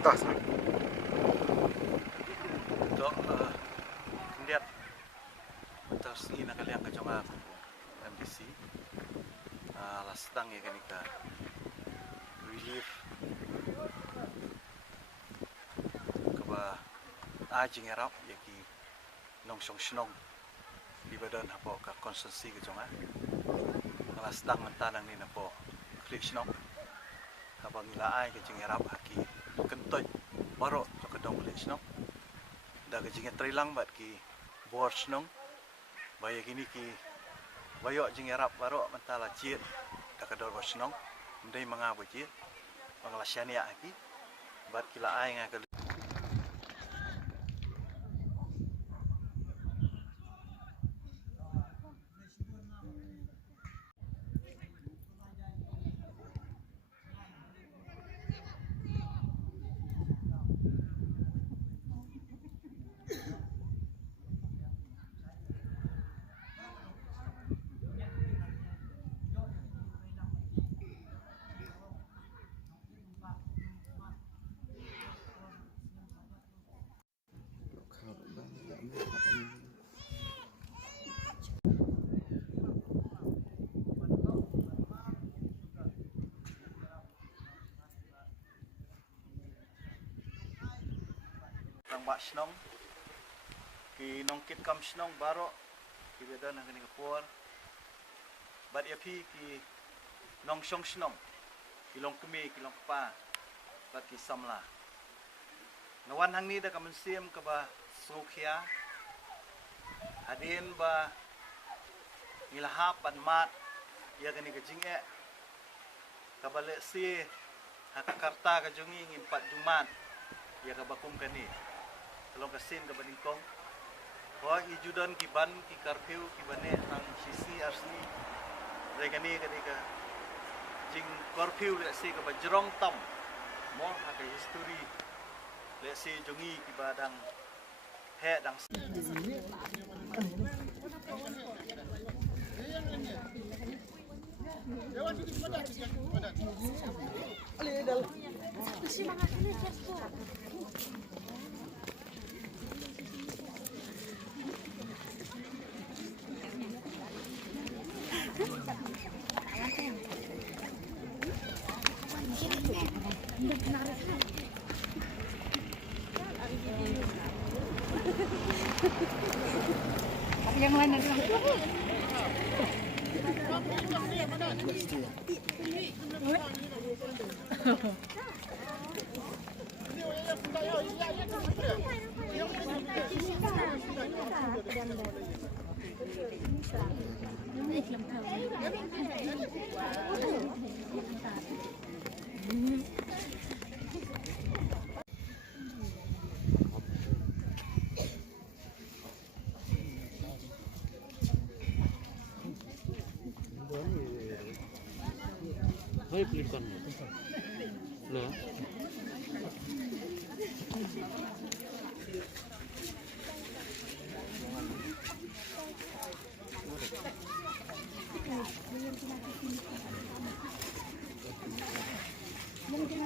Tas. Ito, lihat terus ini nakaliang ka jonga MDC lastang ya kanika relief kaba ajing erap yaki nong song snong di badan hapo ka konsensi ka jonga lastang mantanang ni napo klik snong kaba ngila ay ka jing erap haki kentoy baro to ka dong klik snong daga jinga trilang bat ki board nong baya gini ki bayo jing erap baro mentala ciet daga dor board nong ndai manga bo ciet manglasyani aki bat kila ai nga ka Ang ba snong ki nong kit kam snong baro ki beda nang kini kapur bat ya pi ki nong song snong ki long kemi ki long pa bat ki samla nawan hang ni da kamen sim ka ba sukhya adin ba ngilahap ban mat ya kani ka jinge ka bale si hakakarta ka jungi ngimpat jumat ya ka bakum kani Tolong kasin ke bandingkong. Wah ijudan kiban ki karfiu kibane nang sisi asli. Mereka ni ketika jing karfiu le si ke bajrong tam. Mo hak history le si jungi kibadang he dang. Yang mana dulu? Hai pelitkan nah Mungkin